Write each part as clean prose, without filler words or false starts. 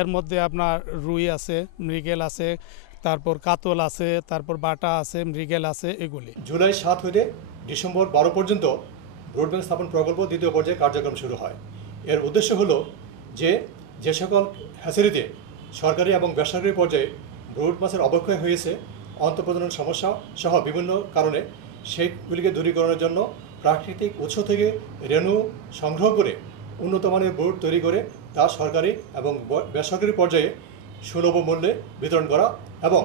এর মধ্যে আপনার রুই আছে, মৃগেল আছে, তারপর কাতল আছে, তারপর বাটা আছে, মৃগেল আছে, এগুলি। জুলাই 7 হতে ডিসেম্বর 12 পর্যন্ত ব্রডব্যান্ড স্থাপন প্রকল্প দ্বিতীয় পর্যায়ে কার্যক্রম শুরু হয়। এর উদ্দেশ্য হলো যে সকল হ্যাচারিতে সরকারি এবং বেসরকারি পর্যায়ে ব্রড মাছের অবক্ষয় হয়েছে, অন্তঃপ্রজনন সমস্যা সহ বিভিন্ন কারণে সেইগুলিকে দূরীকরণের জন্য প্রাকৃতিক উৎস থেকে রেণু সংগ্রহ করে উন্নত মানের ব্রড তৈরি করে তা সরকারি এবং বেসরকারি পর্যায়ে সুলভ মূল্যে বিতরণ করা এবং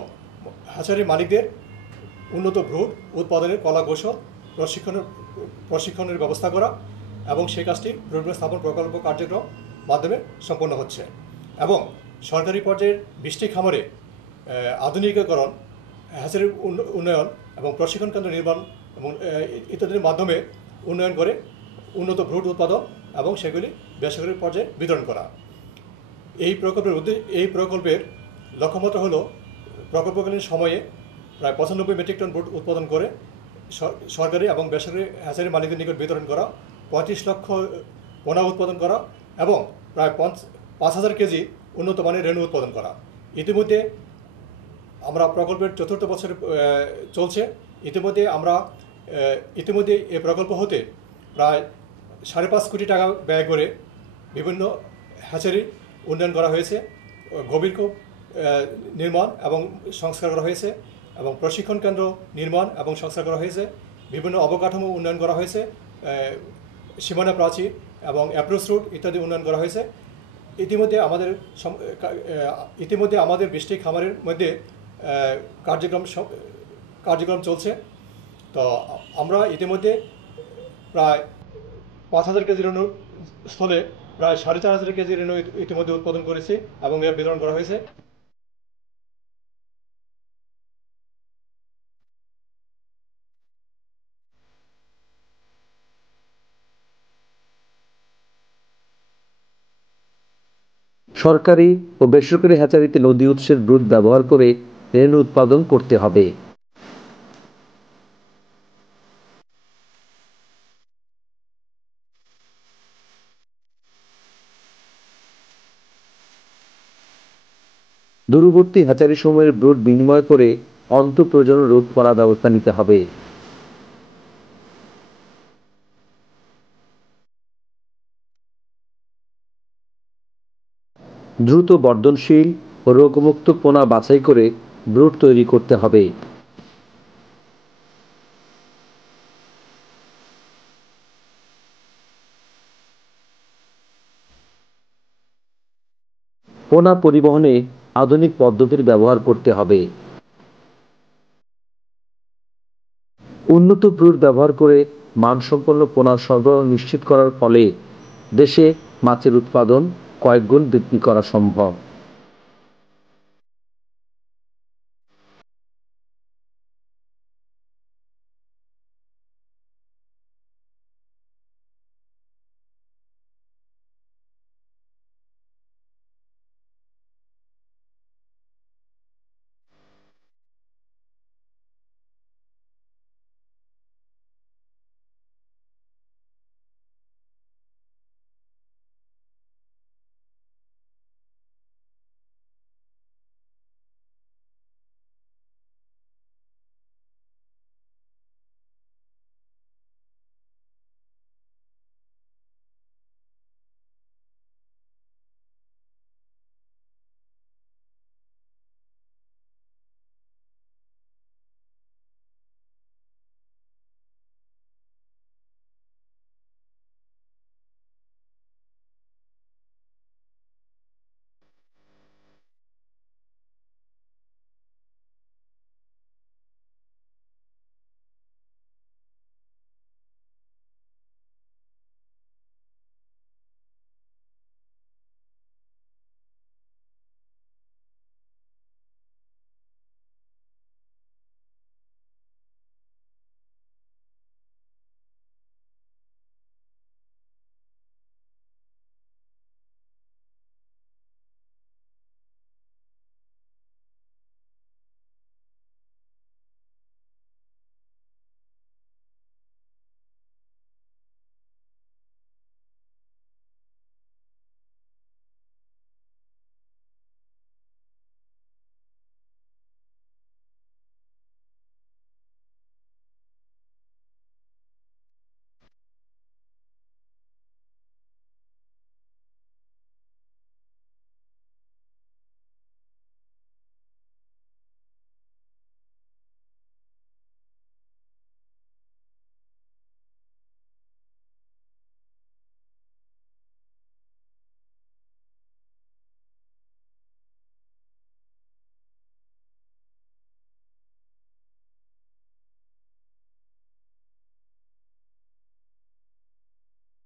হ্যাচারি মালিকদের উন্নত ব্রড উৎপাদনের কলা কৌশল প্রশিক্ষণের ব্যবস্থা করা এবং সেই কাজটি ব্রডব্যান্ড স্থাপন প্রকল্প কার্যক্রম মাধ্যমে সম্পন্ন হচ্ছে। এবং সরকারি পর্যায়ের 20টি খামারে আধুনিকীকরণ, হ্যাচারির উন্নয়ন এবং প্রশিক্ষণ কেন্দ্র নির্মাণ এবং ইত্যাদির মাধ্যমে উন্নয়ন করে উন্নত ব্রড উৎপাদন এবং সেগুলি বেসরকারি পর্যায়ে বিতরণ করা। এই প্রকল্পের লক্ষ্যমাত্রা হলো প্রকল্পকালীন সময়ে প্রায় 95 মেট্রিক টন ব্রড উৎপাদন করে সরকারি এবং বেসরকারি হ্যাচারি মালিকদের নিকট বিতরণ করা, 35 লক্ষ পোনা উৎপাদন করা এবং প্রায় 5,000 কেজি উন্নত মানের রেণু উৎপাদন করা। ইতিমধ্যে আমরা প্রকল্পের 4র্থ বছর চলছে। ইতিমধ্যে এই প্রকল্প হতে প্রায় 5.5 কোটি টাকা ব্যয় করে বিভিন্ন হ্যাচারি উন্নয়ন করা হয়েছে, গভীরকূপ নির্মাণ এবং সংস্কার করা হয়েছে এবং প্রশিক্ষণ কেন্দ্র নির্মাণ এবং সংস্কার করা হয়েছে, বিভিন্ন অবকাঠামো উন্নয়ন করা হয়েছে, সীমানা প্রাচীর এবং অ্যাপ্রোচ রুট ইত্যাদি উন্নয়ন করা হয়েছে। ইতিমধ্যে আমাদের 20টি খামারের মধ্যে কার্যক্রম চলছে। তো আমরা ইতিমধ্যে প্রায় 5,000 কেজি রেণুর স্থলে প্রায় 4,500 কেজি রেণু ইতিমধ্যে উৎপাদন করেছি এবং এর বিতরণ করা হয়েছে। সরকারি ও বেসরকারি হ্যাচারিতে নদী উৎসের ব্রুদ ব্যবহার করে রেণু উৎপাদন করতে হবে। দূরবর্তী হ্যাচারি সমূহের ব্রুড বিনিময় করে অন্তঃপ্রজনন রোধ করার ব্যবস্থা নিতে হবে। দ্রুত বর্ধনশীল ও রোগমুক্ত পোনা বাছাই করে ব্রুড তৈরি করতে হবে। পোনা পরিবহনে আধুনিক পদ্ধতির ব্যবহার করতে হবে। উন্নত ব্রুড ব্যবহার করে মানসম্পন্ন পোনা সরবরাহ নিশ্চিত করার ফলে দেশে মাছের উৎপাদন কয়েক গুণ বৃদ্ধি করা সম্ভব।